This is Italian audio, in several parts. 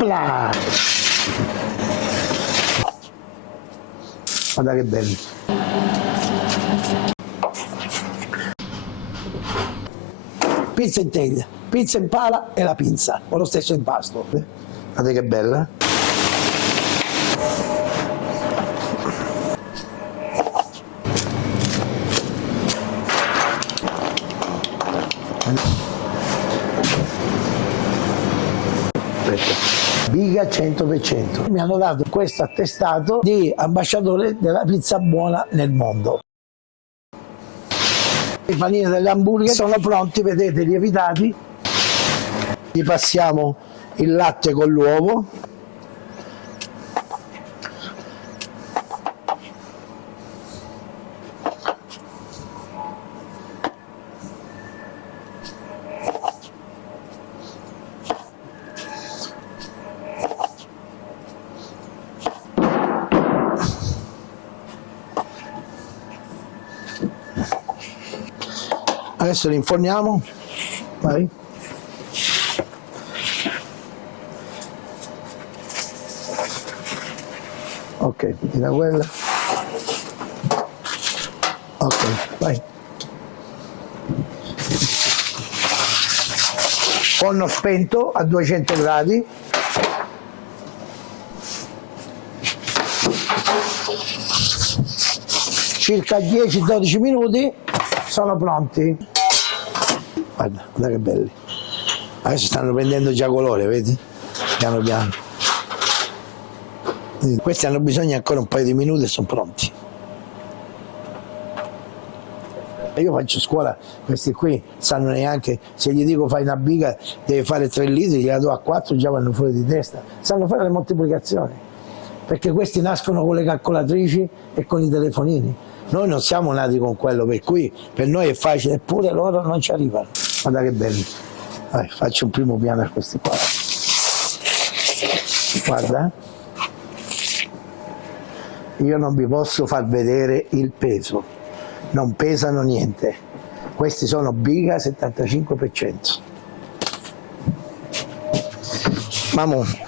Opla! Guarda che bello. Pizza in teglia, pizza in pala e la pinza, o lo stesso impasto. Guardate che bella. Biga 100%. Mi hanno dato questo attestato di ambasciatore della pizza buona nel mondo. I panini degli hamburger sono pronti, vedete, lievitati. Gli passiamo il latte con l'uovo. Adesso li inforniamo, vai. Ok, tira quella. Ok, vai. Forno spento a 200 gradi. Circa 10-12 minuti sono pronti. Guarda, guarda che belli. Adesso stanno prendendo già colore, vedi? Piano piano. Questi hanno bisogno ancora un paio di minuti e sono pronti. Io faccio scuola, questi qui sanno neanche, se gli dico fai una biga deve fare 3 litri, gliela do a 4, già vanno fuori di testa. Sanno fare le moltiplicazioni, perché questi nascono con le calcolatrici e con i telefonini. Noi non siamo nati con quello, per cui per noi è facile, eppure loro non ci arrivano. Guarda che belli. Vai, faccio un primo piano a questi qua. Guarda. Io non vi posso far vedere il peso. Non pesano niente. Questi sono biga 75%. Mamma.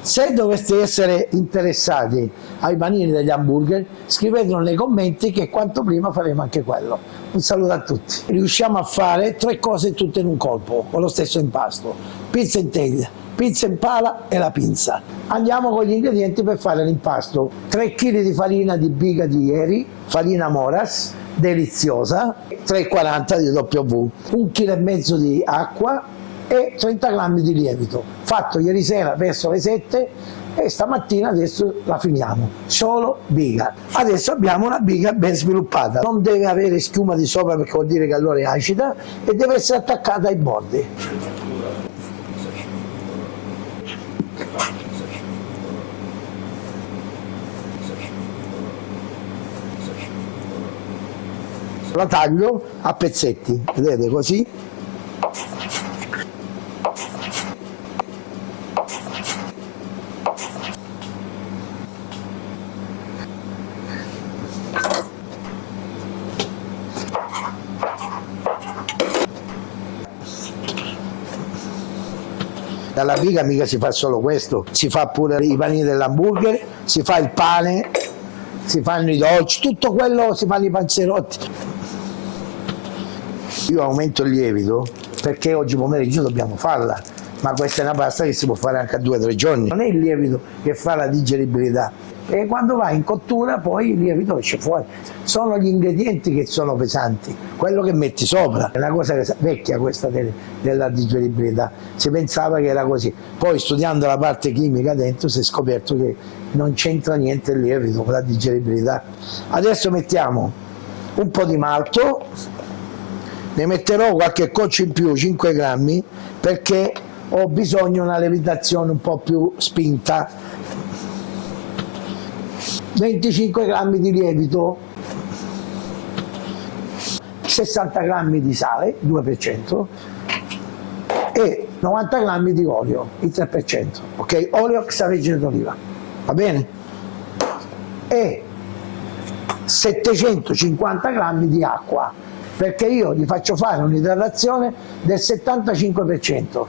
Se doveste essere interessati ai panini degli hamburger, scrivetelo nei commenti che quanto prima faremo anche quello. Un saluto a tutti. Riusciamo a fare 3 cose tutte in un colpo, con lo stesso impasto. Pizza in teglia, pizza in pala e la pinza. Andiamo con gli ingredienti per fare l'impasto. 3 kg di farina di biga di ieri, farina Moras, deliziosa, 3,40 di W, 1,5 kg di acqua, e 30 grammi di lievito, fatto ieri sera verso le 7 e stamattina adesso la finiamo, solo biga. Adesso abbiamo una biga ben sviluppata, non deve avere schiuma di sopra perché vuol dire che allora è acida e deve essere attaccata ai bordi. La taglio a pezzetti, vedete così. Dalla biga mica si fa solo questo, si fa pure i panini dell'hamburger, si fa il pane, si fanno i dolci, tutto quello, si fanno i panzerotti. Io aumento il lievito perché oggi pomeriggio dobbiamo farla, ma questa è una pasta che si può fare anche a 2 o 3 giorni. Non è il lievito che fa la digeribilità, e quando va in cottura poi il lievito esce fuori. Sono gli ingredienti che sono pesanti, quello che metti sopra. È una cosa vecchia questa della digeribilità, si pensava che era così, poi studiando la parte chimica dentro si è scoperto che non c'entra niente il lievito con la digeribilità. Adesso mettiamo un po' di malto, ne metterò qualche goccia in più, 5 grammi, perché ho bisogno di una lievitazione un po' più spinta. 25 grammi di lievito, 60 grammi di sale, 2%, e 90 grammi di olio, il 3%, ok? Olio extravergine d'oliva, va bene? E 750 grammi di acqua, perché io gli faccio fare un'idratazione del 75%.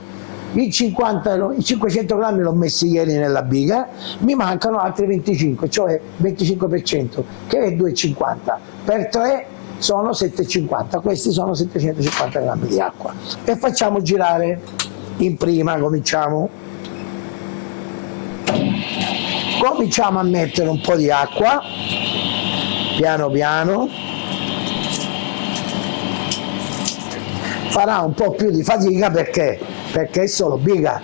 i 500 grammi l'ho messi ieri nella biga, mi mancano altri 25, cioè 25%, che è 2,50. Per 3 sono 7,50, questi sono 750 grammi di acqua. E facciamo girare in prima, cominciamo a mettere un po' di acqua, piano piano. Farà un po' più di fatica perché è solo biga.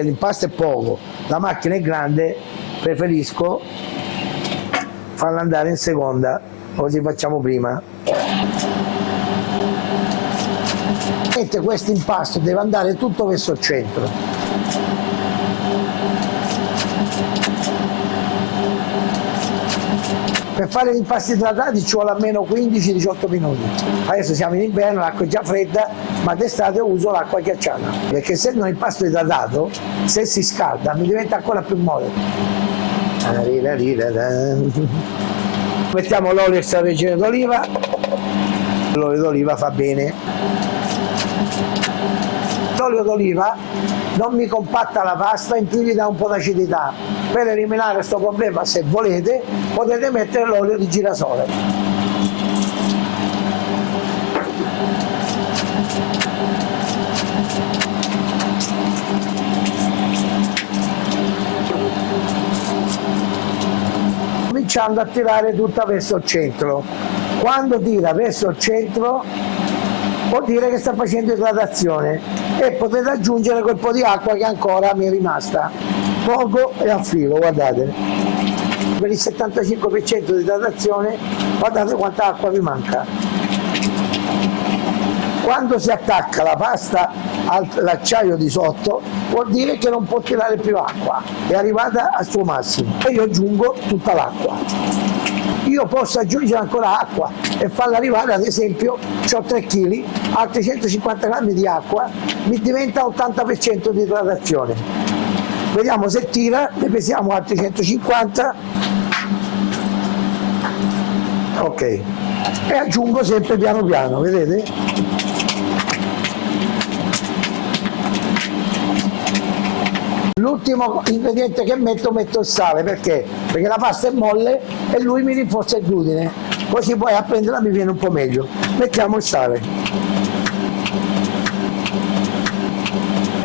L'impasto è poco, la macchina è grande, preferisco farla andare in seconda, così facciamo prima. Questo impasto deve andare tutto verso il centro. Per fare gli impasti idratati ci vuole almeno 15-18 minuti. Adesso siamo in inverno, l'acqua è già fredda, ma d'estate uso l'acqua ghiacciata, perché se non impasto idratato, se si scalda mi diventa ancora più molle. Mettiamo l'olio extravergine d'oliva, l'olio d'oliva fa bene. L'olio d'oliva non mi compatta la pasta, in più gli dà un po' d'acidità. Per eliminare questo problema, se volete, potete mettere l'olio di girasole. Cominciando a tirare tutta verso il centro. Quando tira verso il centro vuol dire che sta facendo idratazione e potete aggiungere quel po' di acqua che ancora mi è rimasta, poco e a filo, guardate, per il 75% di idratazione guardate quanta acqua vi manca. Quando si attacca la pasta all'acciaio di sotto vuol dire che non può tirare più acqua, è arrivata al suo massimo e io aggiungo tutta l'acqua. Io posso aggiungere ancora acqua e farla arrivare, ad esempio, ho 3 kg, altri 150 grammi di acqua, mi diventa 80% di idratazione. Vediamo se tira, ne pesiamo altri 150, ok, e aggiungo sempre piano piano, vedete? L'ultimo ingrediente che metto il sale, perché? Perché la pasta è molle e lui mi rinforza il glutine, così poi a prenderla mi viene un po' meglio. Mettiamo il sale.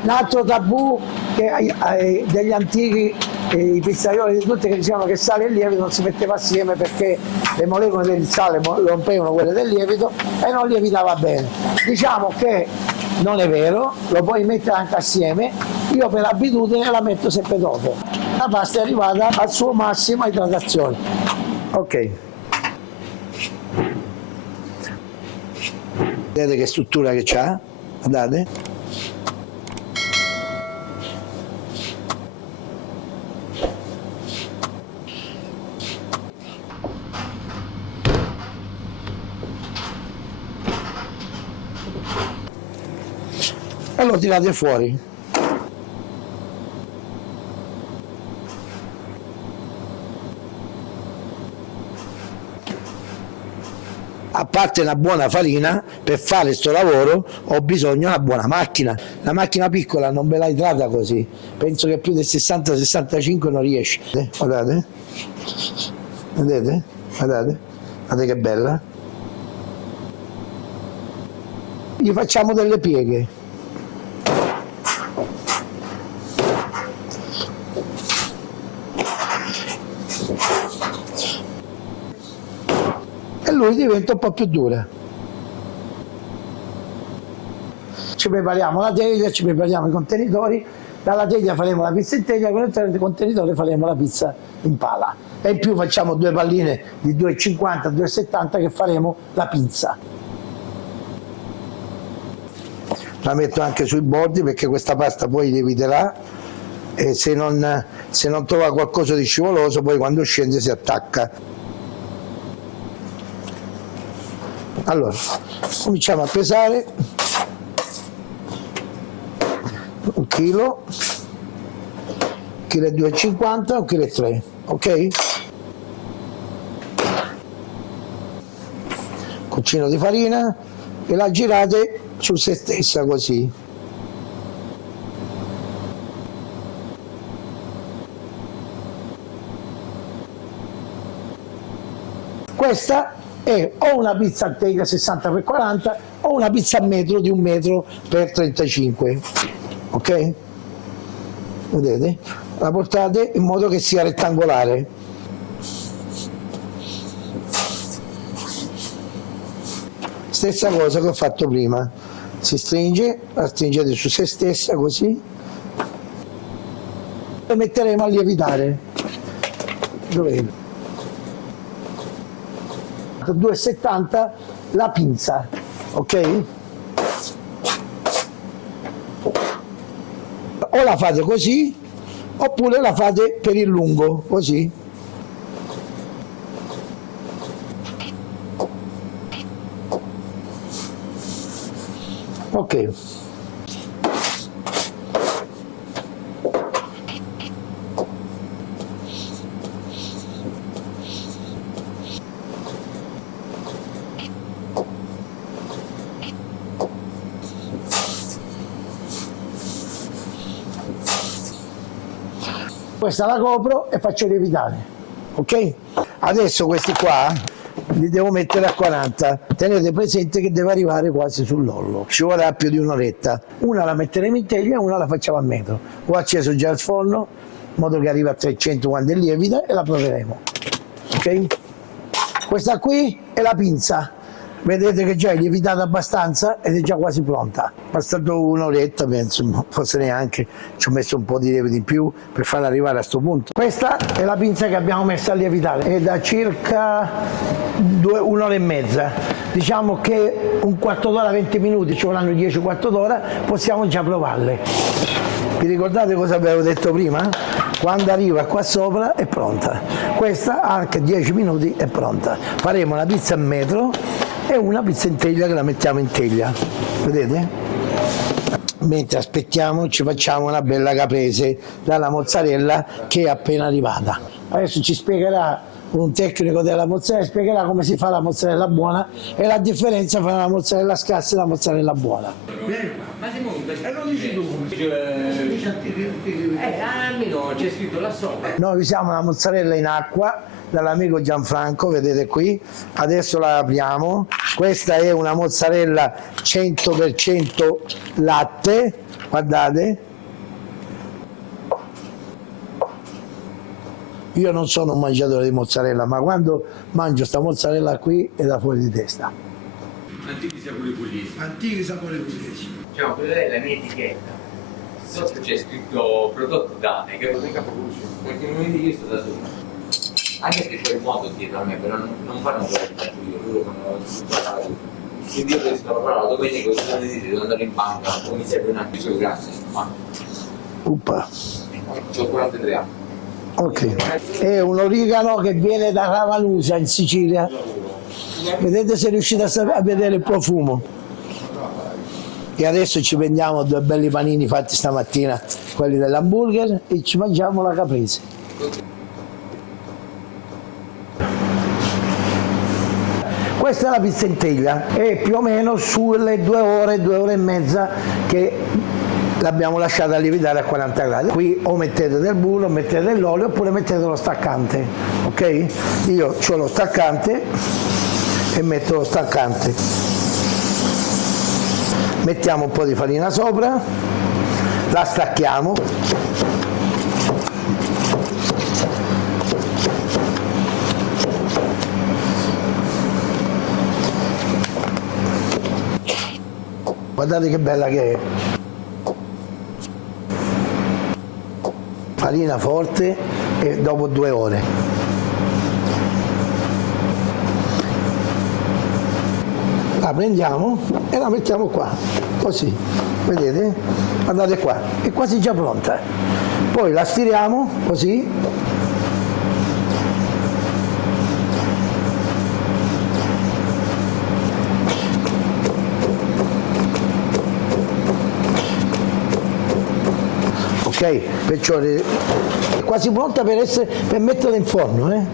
Un altro tabù degli antichi, i pizzaioli di tutti, che dicevano che sale e lievito non si metteva assieme perché le molecole del sale rompevano quelle del lievito e non lievitava bene. Diciamo che non è vero, lo puoi mettere anche assieme, io per abitudine la metto sempre dopo. La pasta è arrivata al suo massimo idratazione. Ok. Vedete che struttura che c'ha? Guardate. E lo tirate fuori. A parte una buona farina, per fare questo lavoro ho bisogno di una buona macchina. La macchina piccola non me la idrata così, penso che più del 60-65 non riesce. Guardate, vedete? Guardate che bella. Gli facciamo delle pieghe. E lui diventa un po' più dura. Ci prepariamo la teglia, ci prepariamo i contenitori, dalla teglia faremo la pizza in teglia, con il contenitore faremo la pizza in pala. E in più facciamo 2 palline di 2,50, 2,70 che faremo la pizza. La metto anche sui bordi perché questa pasta poi lieviterà e se non trova qualcosa di scivoloso poi quando scende si attacca. Allora, cominciamo a pesare 1 chilo, 1,250 kg, 1,3 kg, ok? cucino di farina e la girate su se stessa così. Questa è o una pizza a teglia 60x40 o una pizza a metro di 1 m x 35, ok? Vedete? La portate in modo che sia rettangolare. Stessa cosa che ho fatto prima, si stringe, la stringete su se stessa così e metteremo a lievitare. Dov'è? 2,70 la pinza, ok? O la fate così oppure la fate per il lungo, così. Ok. Questa la copro e faccio lievitare, ok? Adesso questi qua li devo mettere a 40, tenete presente che deve arrivare quasi sull'ollo, ci vorrà più di un'oretta. Una la metteremo in teglia e una la facciamo a metro. Ho acceso già il forno in modo che arriva a 300 quando è lievita e la proveremo, ok? Questa qui è la pinza, vedete che già è lievitata abbastanza ed è già quasi pronta. Passato un'oretta, penso, forse neanche, ci ho messo un po' di lievito in più per farla arrivare a questo punto. Questa è la pinza che abbiamo messo a lievitare, è da circa 1 ora e mezza. Diciamo che un quarto d'ora, 20 minuti, ci vorranno 10 quarto d'ora, possiamo già provarle. Vi ricordate cosa avevo detto prima? Quando arriva qua sopra è pronta. Questa anche 10 minuti è pronta. Faremo una pizza a metro e una pizza in teglia che la mettiamo in teglia, vedete? Mentre aspettiamo ci facciamo una bella caprese dalla mozzarella che è appena arrivata. Adesso ci spiegherà un tecnico della mozzarella, spiegherà come si fa la mozzarella buona e la differenza fra la mozzarella scarsa e la mozzarella buona. Ma Simone, E lo dici tu? almeno c'è scritto là sopra. Noi usiamo la mozzarella in acqua dall'amico Gianfranco, vedete qui, adesso la apriamo. Questa è una mozzarella 100% latte, guardate. Io non sono un mangiatore di mozzarella, ma quando mangio sta mozzarella qui è da fuori di testa. Antichi sapori pugliesi. Antichi sapori pugliesi. Diciamo, quella è la mia etichetta. Sotto c'è scritto prodotto da, e che non capisco, perché non mi chiesto da solo. Anche se c'è il modo dietro a me, però non fanno quello che faccio io, loro fanno tutta la cosa. Quindi io riesco a lavorare la domenica, così non mi dite, devo andare in banca, o mi serve un attimo grazie, ma Uppa. ho 43 anni. Ok, è un origano che viene da Ravanusa in Sicilia. Vedete se riuscite a vedere il profumo. E adesso ci prendiamo 2 belli panini fatti stamattina, quelli dell'hamburger, e ci mangiamo la caprese. Questa è la pizza in teglia, è più o meno sulle 2 ore, 2 ore e mezza che l'abbiamo lasciata lievitare a 40 gradi. Qui o mettete del burro, mettete dell'olio oppure mettete lo staccante, ok? Io ho lo staccante e metto lo staccante. Mettiamo un po' di farina sopra, la stacchiamo. Guardate che bella che è. Farina forte e dopo 2 ore. La prendiamo e la mettiamo qua, così, vedete? Guardate qua, è quasi già pronta. Poi la stiriamo così. Ok, perciò è quasi pronta per metterla in forno,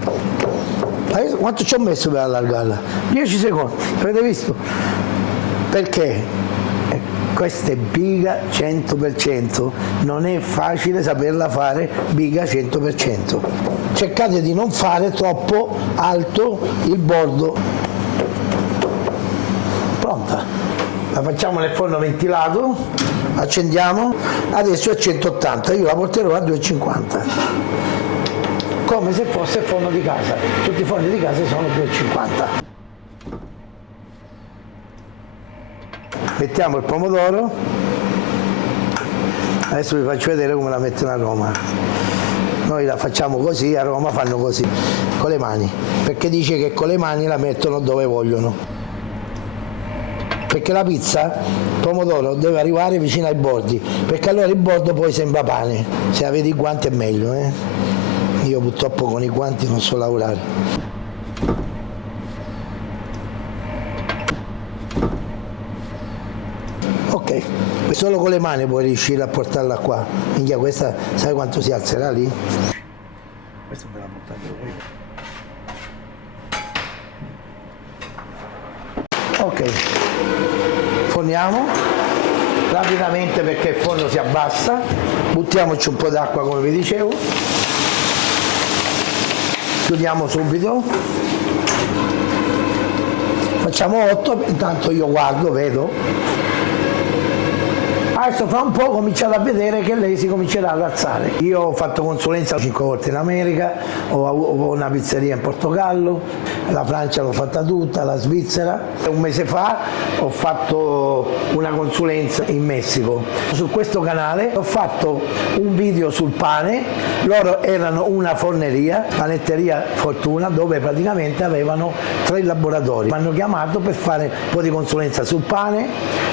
Quanto ci ho messo per allargarla? 10 secondi, avete visto? Perché? Questa è biga 100%, non è facile saperla fare biga 100%. Cercate di non fare troppo alto il bordo. Pronta. La facciamo nel forno ventilato, accendiamo, adesso è a 180, io la porterò a 250. Come se fosse il forno di casa, tutti i forni di casa sono 250. Mettiamo il pomodoro, adesso vi faccio vedere come la mettono a Roma. Noi la facciamo così, a Roma fanno così, con le mani, perché dice che con le mani la mettono dove vogliono. Perché la pizza, il pomodoro deve arrivare vicino ai bordi, perché allora il bordo poi sembra pane. Se avete i guanti è meglio, Io purtroppo con i guanti non so lavorare. Ok, solo con le mani puoi riuscire a portarla qua. Minchia, questa sai quanto si alzerà lì? Questa me la portate voi. Ok, forniamo rapidamente perché il forno si abbassa, buttiamoci un po' d'acqua come vi dicevo, chiudiamo subito, facciamo 8, intanto io guardo, vedo. Adesso fra un po' cominciate a vedere che lei si comincerà ad alzare. Io ho fatto consulenza 5 volte in America, ho una pizzeria in Portogallo, la Francia l'ho fatta tutta, la Svizzera. Un mese fa ho fatto una consulenza in Messico. Su questo canale ho fatto un video sul pane, loro erano una forneria, panetteria Fortuna, dove praticamente avevano 3 laboratori. Mi hanno chiamato per fare un po' di consulenza sul pane,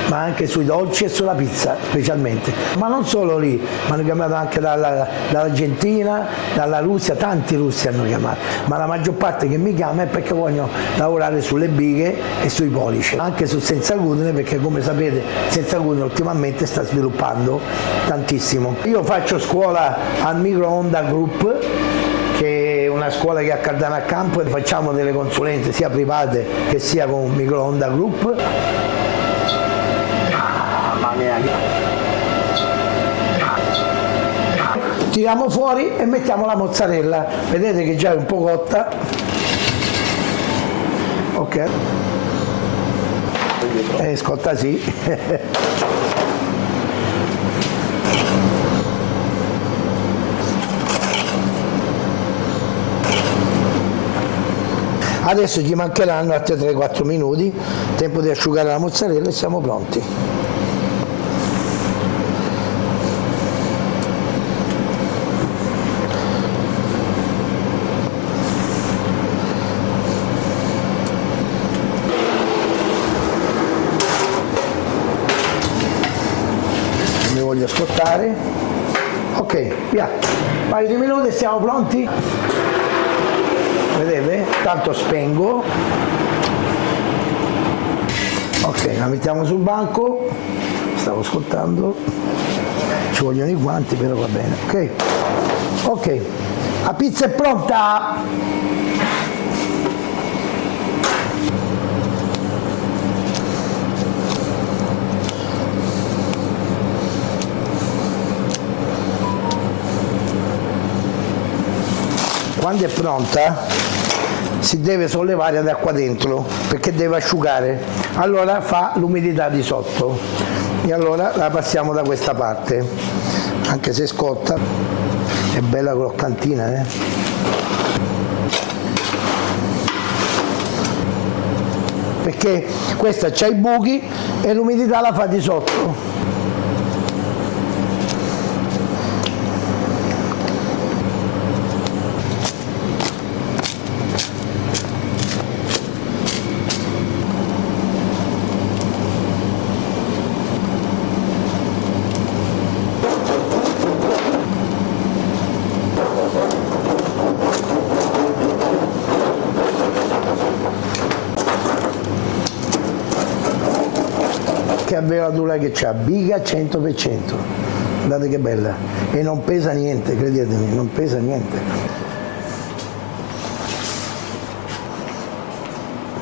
ma anche sui dolci e sulla pizza specialmente. Ma non solo lì, mi hanno chiamato anche dall'Argentina, dalla Russia, tanti russi hanno chiamato, ma la maggior parte che mi chiama è perché vogliono lavorare sulle bighe e sui polici, anche su senza glutine, perché come sapete senza glutine ultimamente sta sviluppando tantissimo. Io faccio scuola al Microonda Group, che è una scuola che è a Cardano-a-Campo, e facciamo delle consulenze sia private che sia con Microonda Group. Tiriamo fuori e mettiamo la mozzarella, vedete che già è un po' cotta. Ok, scotta sì. Adesso ci mancheranno altri 3-4 minuti, tempo di asciugare la mozzarella e siamo pronti. Voglio scottare. Ok, via, un paio di minuti e siamo pronti. Vedete? Tanto spengo. Ok, la mettiamo sul banco. Stavo scottando. Ci vogliono i guanti, però va bene. Ok. Ok, la pizza è pronta. Quando è pronta si deve sollevare da qua dentro perché deve asciugare, allora fa l'umidità di sotto e allora la passiamo da questa parte, anche se scotta, è bella croccantina, perché questa c'ha i buchi e l'umidità la fa di sotto. Che avvelatura che c'ha, biga 100%, guardate che bella, e non pesa niente, credetemi, non pesa niente.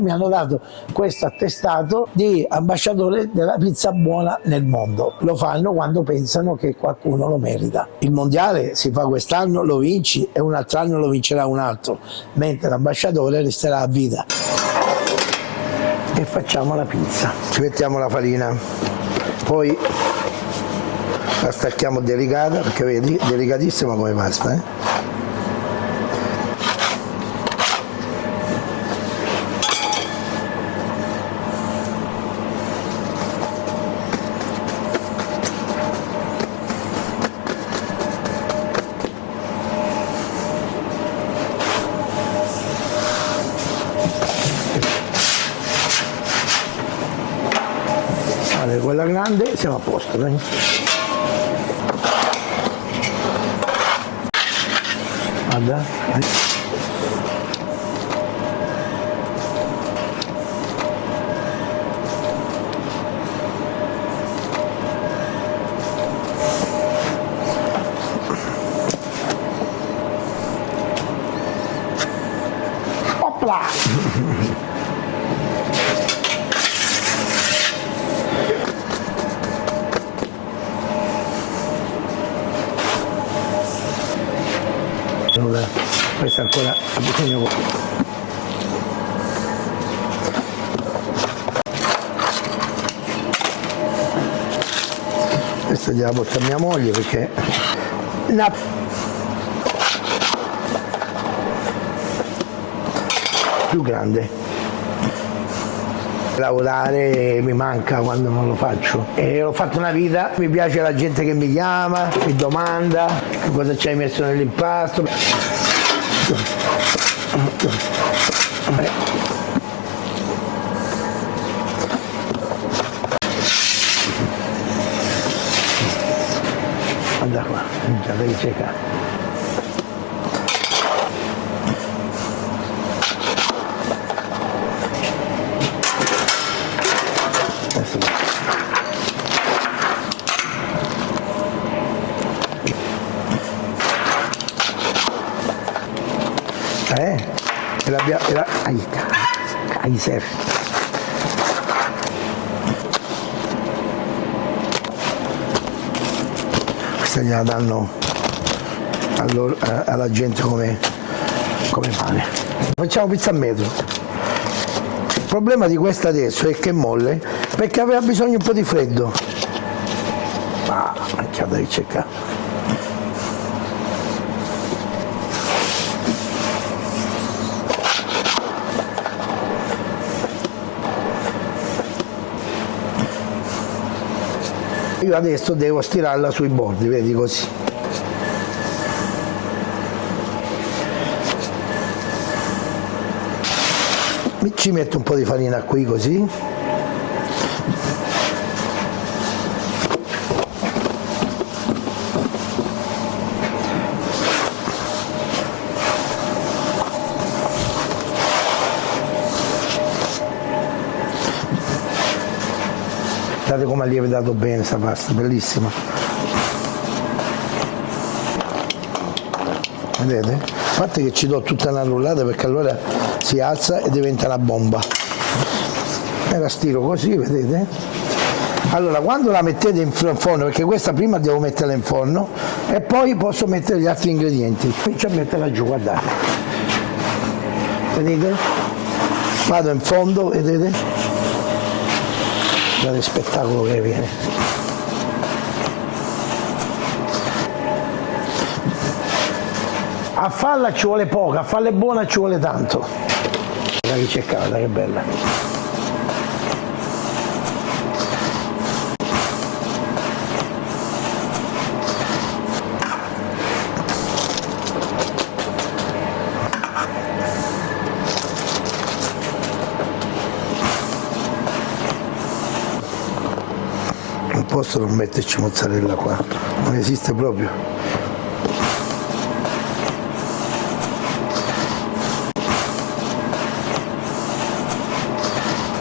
Mi hanno dato questo attestato di ambasciatore della pizza buona nel mondo. Lo fanno quando pensano che qualcuno lo merita. Il mondiale si fa quest'anno, lo vinci e un altro anno lo vincerà un altro, mentre l'ambasciatore resterà a vita. E facciamo la pizza. Ci mettiamo la farina, poi la stacchiamo delicata, perché vedi, delicatissima come pasta, Allora, quella grande siamo a posto, dai. Guarda, opla! Questa ancora ha bisogno. Questa gliela porta mia moglie perché più grande. Lavorare mi manca quando non lo faccio e ho fatto una vita, mi piace la gente che mi chiama, mi domanda che cosa ci hai messo nell'impasto. Guarda qua, guarda che c'è qua. Kaiser. Questa gliela danno alla gente come pane. Facciamo pizza a metro. Il problema di questa adesso è che è molle perché aveva bisogno un po' di freddo. Ah, guarda che c'è qua. Io adesso devo stirarla sui bordi, vedi così. Ci metto un po' di farina qui così. Guardate come ha lievitato bene questa pasta, bellissima. Vedete? A parte che ci do tutta una rullata perché allora si alza e diventa una bomba. E la stiro così, vedete? Allora, quando la mettete in forno, perché questa prima devo metterla in forno e poi posso mettere gli altri ingredienti. Comincio a metterla giù, guardate. Vedete? Vado in fondo, vedete? Guardate il spettacolo che viene. A farla ci vuole poco, a farla buona ci vuole tanto. Guarda che c'è calda, che bella. Non posso non metterci mozzarella qua, non esiste proprio.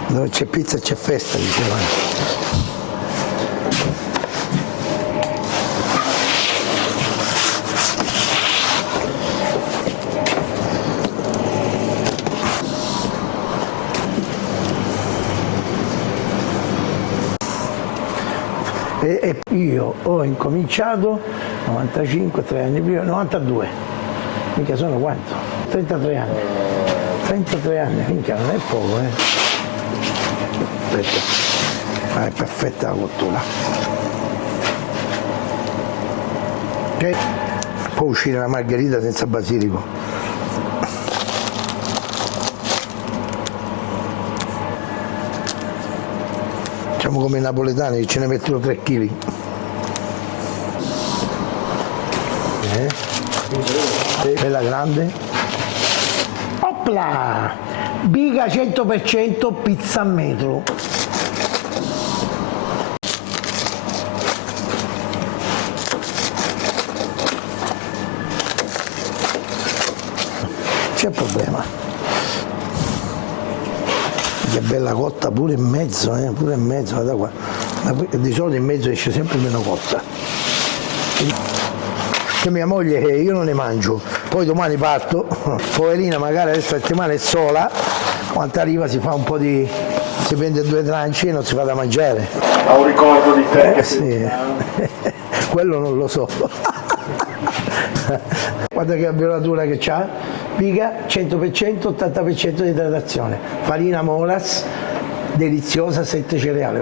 Dove c'è pizza c'è festa, diceva. E io ho incominciato 95, 3 anni prima, 92, mica sono quanto? 33 anni. 33 anni, minchia non è poco, Aspetta, è perfetta la cottura. Ok? Può uscire la margherita senza basilico. Facciamo come i napoletani che ce ne mettono 3 kg. Bella grande. Opla! Biga 100% pizza a metro. C'è problema. Che bella cotta pure in mezzo, pure in mezzo, guarda qua. Ma di solito in mezzo esce sempre meno cotta. Che mia moglie, che io non ne mangio, poi domani parto, poverina magari adesso la settimana è sola, quando arriva si fa un po' di, si prende 2 tranci e non si fa da mangiare. Ha un ricordo di te che Sì. Quello non lo so. Guarda che abbreviatura che c'ha, Biga 100%, 80% di idratazione, farina molas, deliziosa, 7 cereali.